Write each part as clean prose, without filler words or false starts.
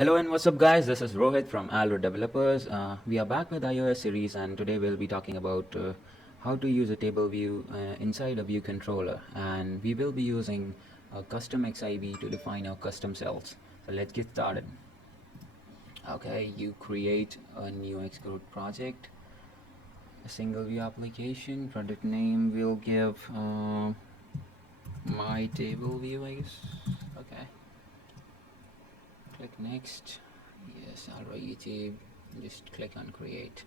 Hello and what's up guys, this is Rohit from Alro Developers. We are back with iOS series and today we'll be talking about how to use a table view inside a view controller, and we will be using a custom Xib to define our custom cells. So let's get started. Okay, you create a new Xcode project, a single view application. Project name we'll give my table view, I guess. Okay, click next. Yes, alright, just click on create.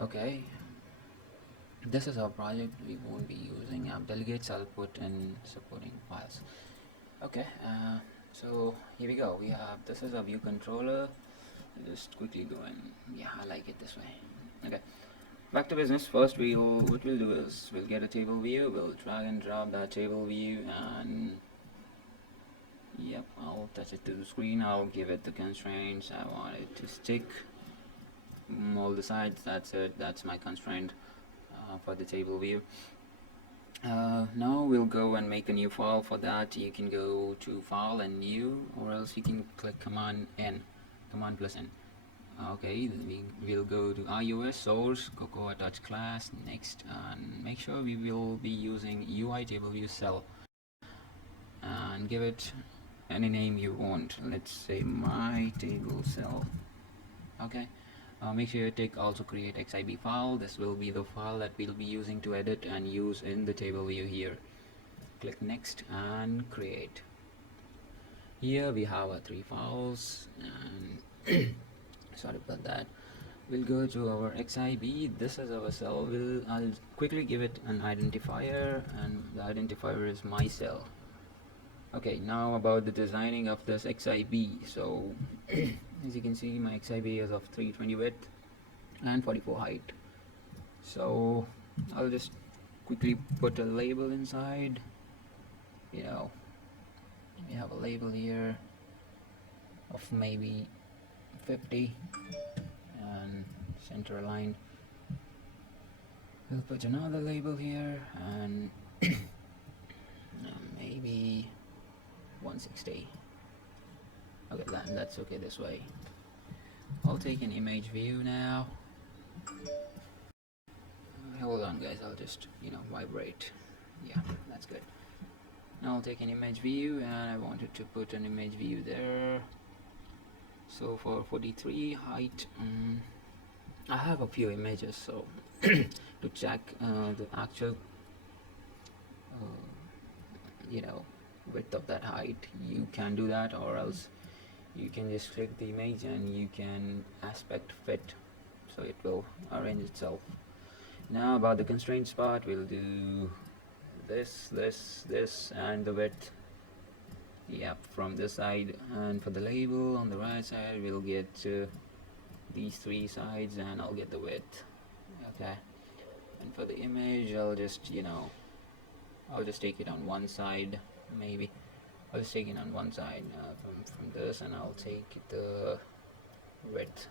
Okay, this is our project. We won't be using app delegates. I'll put in supporting files. Okay, so here we go. We have, this is a view controller. Just quickly go and I like it this way. Okay, back to business. First what we'll do is we'll get a table view. We'll drag and drop that table view, and yep, I'll touch it to the screen. I'll give it the constraints. I want it to stick all the sides. That's it. That's my constraint for the table view. Now we'll go and make a new file. For that you can go to file and new, or else you can click command plus N. Okay, we'll go to iOS source, Cocoa touch class, next, and make sure we will be using UITableViewCell, and give it any name you want. Let's say my table cell. Okay, make sure you take also create Xib file. This will be the file that we'll be using to edit and use in the table view here. Click next and create. Here we have our 3 files, and sorry about that. We'll go to our Xib. This is our cell. I'll quickly give it an identifier, and the identifier is my cell. Okay, now about the designing of this Xib. So as you can see, my Xib is of 320 width and 44 height. So I'll just quickly put a label inside. We have a label here of maybe 50 and center aligned. We'll put another label here and maybe 160. Okay, that's okay this way. I'll take an image view now. Hold on guys, I'll just vibrate. Yeah, that's good. Now I'll take an image view, and I wanted to put an image view there. So for 43 height, I have a few images, so to check the actual width of that height, you can do that, or else you can just click the image and you can aspect fit, so it will arrange itself. Now about the constraints part, we'll do this, and the width, yep, from this side. And for the label on the right side, we'll get these 3 sides, and I'll get the width. Okay, and for the image, I'll just take it on one side. Maybe I'll just take it on one side from this, and I'll take the width.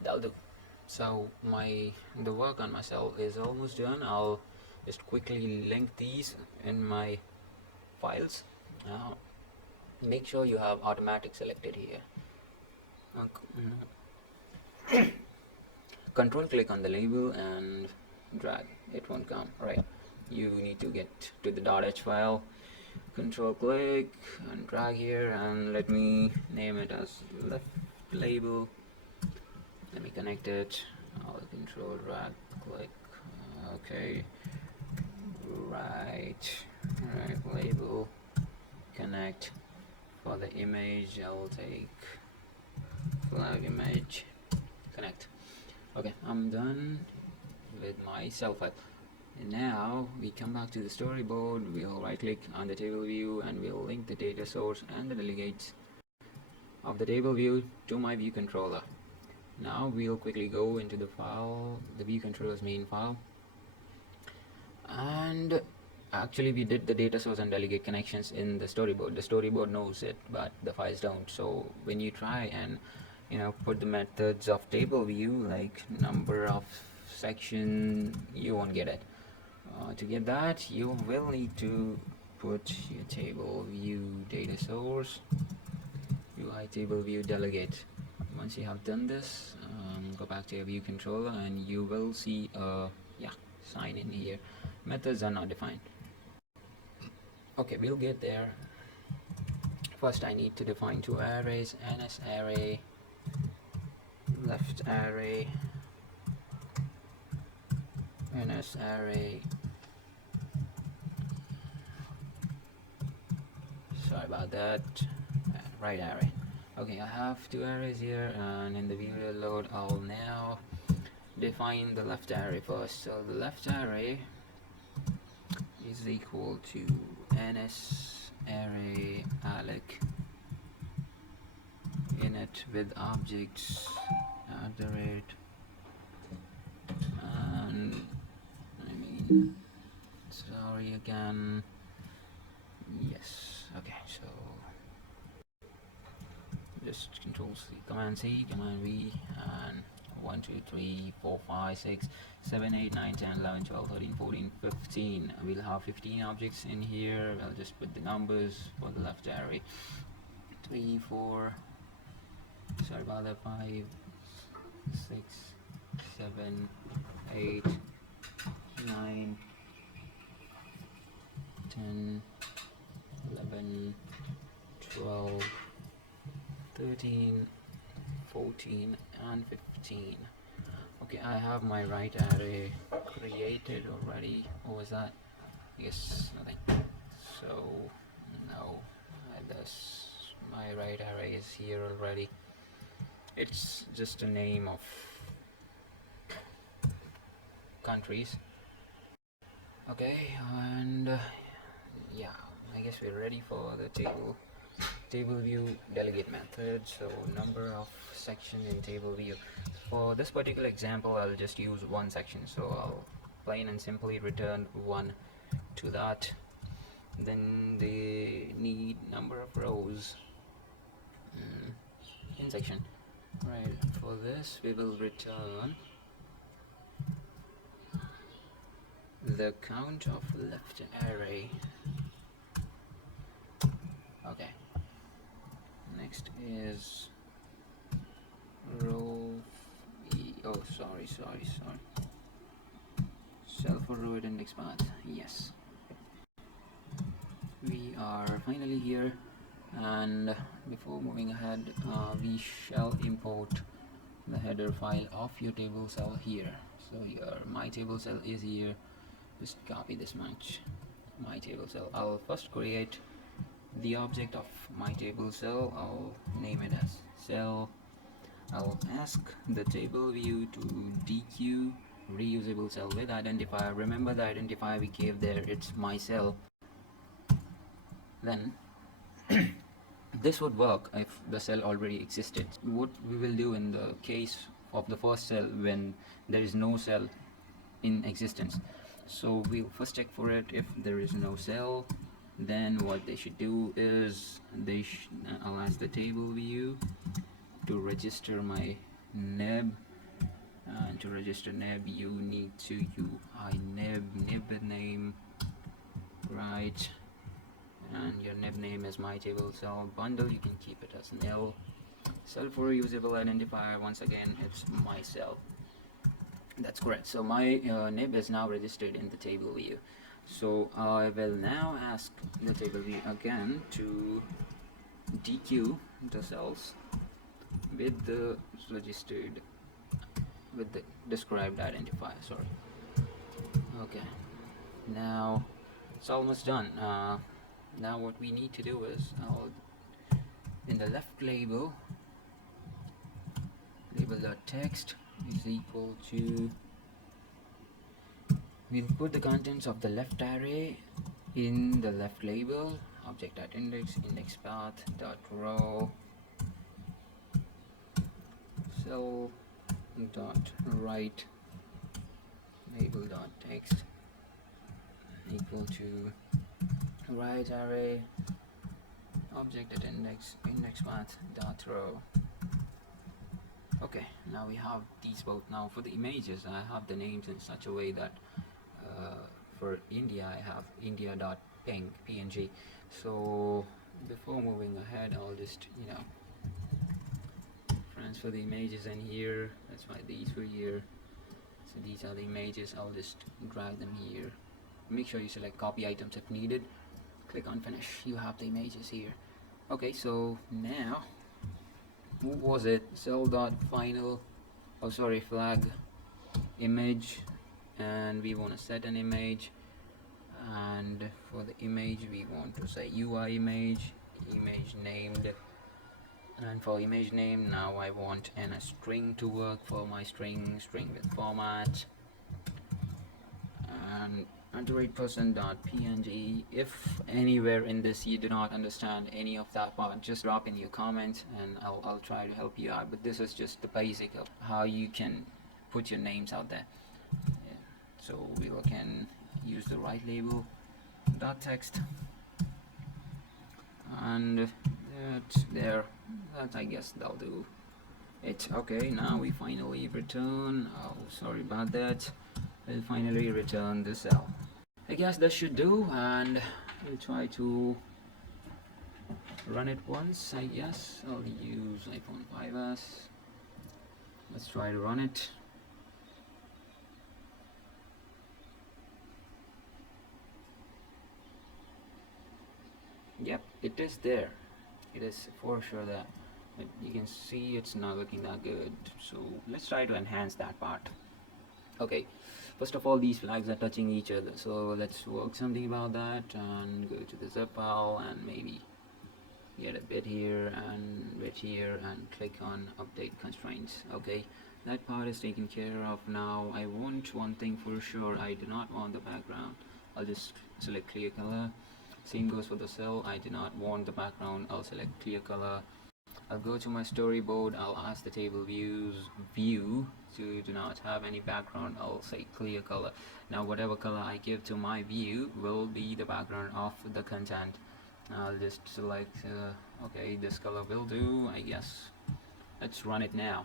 That'll do. So the work on my cell is almost done. I'll just quickly link these in my files. Now make sure you have automatic selected here. Control click on the label and drag. It won't come, right? You need to get to the .h file. Control click and drag here, and let me name it as left label. Let me connect it. I'll control drag click. Okay, right label, connect. For the image, I'll take flag image, connect. Okay, I'm done with my cell file. And now we come back to the storyboard. We'll right click on the table view, and we'll link the data source and the delegates of the table view to my view controller. Now we'll quickly go into the file, the view controller's main file, and actually we did the data source and delegate connections in the storyboard. The storyboard knows it, but the files don't. So when you try and put the methods of table view, like number of section, you won't get it. To get that, you will need to put your table view data source, UITableViewDelegate. Once you have done this, go back to your view controller and you will see sign in here. Methods are not defined. Okay, we'll get there. First I need to define two arrays, ns array, left array, ns array, sorry about that, right array. Okay, I have two arrays here, and in the view load I'll now define the left array first. So the left array is equal to ns array alloc init with objects @ and sorry again, yes. Okay, so just Control C, Command C, Command V, and 1 2 3 4 5 6 7 8 9 10 11 12 13 14 15. We'll have 15 objects in here. I'll just put the numbers for the left array. 3 4, sorry about that, 5 6 7 8 9 10 11 12 13 14 and 15. Okay, I have my right array created already. What was that? Yes, nothing. So no, this my right array is here already. It's just a name of countries. Okay, and yeah, I guess we're ready for the table view delegate method. So number of section in table view. For this particular example, I'll just use one section, so I'll plain and simply return 1 to that. Then they need number of rows in section. Right, for this we will return the count of left array. Okay, next is row sorry cell for row index path. Yes, we are finally here, and before moving ahead, we shall import the header file of your table cell here. So your my table cell is here. Just copy this much, my table cell. I'll first create the object of my table cell. I'll name it as cell. I'll ask the table view to dequeue reusable cell with identifier. Remember the identifier we gave there, it's my cell. Then this would work if the cell already existed. What we will do in the case of the first cell when there is no cell in existence. So we'll first check for it. If there is no cell, then what they should do is I'll ask the table view to register my nib, and to register nib you need to UINib name, right, and your nib name is my table cell. Bundle you can keep it as nil. Cell for usable identifier, once again it's my cell. That's correct. So my nib is now registered in the table view. So I will now ask the table view again to dequeue the cells with the described identifier. Sorry. Okay, now it's almost done. Now what we need to do is in the left label text is equal to, we'll put the contents of the left array in the left label, object at index path dot row cell dot right label dot text equal to right array object at index path dot row. Okay, now we have these both. Now for the images, I have the names in such a way that for India I have India dot PNG. So before moving ahead, I'll just transfer the images in here. That's why these were here. So these are the images. I'll just drag them here. Make sure you select copy items if needed. Click on finish. You have the images here. Okay, so now what was it? Cell.final, oh sorry, flag image, and we want to set an image, and for the image we want to say UI image named, and for image name now I want a string to work for my string with format, and %.png. If anywhere in this you do not understand any of that part, just drop in your comments and I'll try to help you out, but this is just the basic of how you can put your names out there. Yeah. So we can use the right label .text, and that's there. That I guess that'll do it. Okay, now we finally return, oh sorry about that, we'll finally return the cell. I guess that should do, and we'll try to run it once. I guess I'll use iPhone 5s. Let's try to run it. Yep, it is there. It is for sure there. But you can see it's not looking that good. So let's try to enhance that part. Okay, first of all, these flags are touching each other. So let's work something about that and go to the Xib file and maybe get a bit here and bit here and click on update constraints. Okay, that part is taken care of. Now I want one thing for sure. I do not want the background. I'll just select clear color. Same goes for the cell. I do not want the background. I'll select clear color. I'll go to my storyboard. I'll ask the table view to do not have any background. I'll say clear color. Now whatever color I give to my view will be the background of the content. I'll just select okay, this color will do, I guess. Let's run it now.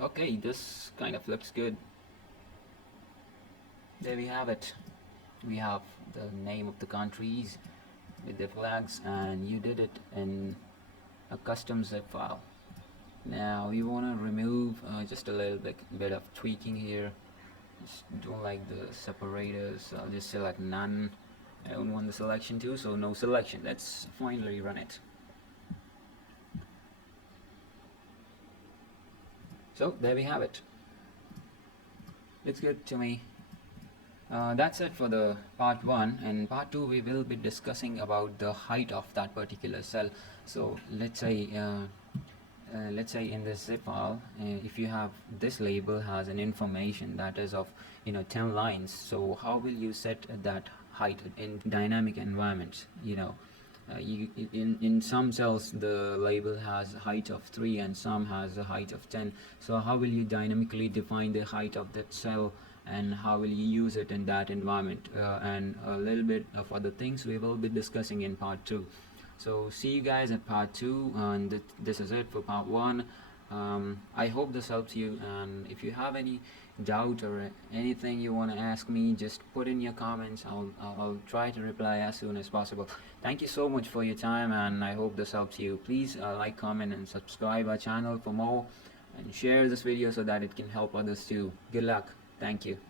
Okay, this kind of looks good. There we have it. We have the name of the countries with the flags, and you did it in a custom Xib file. Now you want to remove just a little bit of tweaking here. Just don't like the separators. I'll just select none. I don't want the selection too, so no selection. Let's finally run it. So there we have it. Looks good to me. That's it for the part 1, and part 2 we will be discussing about the height of that particular cell. So let's say in this Xib file, if you have this label has an information that is of 10 lines, so how will you set that height in dynamic environments? In some cells the label has a height of 3 and some has a height of 10, so how will you dynamically define the height of that cell, and how will you use it in that environment, and a little bit of other things we will be discussing in part 2. So see you guys at part 2, and this is it for part 1. I hope this helps you, and if you have any doubt or anything you want to ask me, just put in your comments. I'll try to reply as soon as possible. Thank you so much for your time, and I hope this helps you. Please like, comment and subscribe our channel for more, and share this video so that it can help others too. Good luck. Thank you.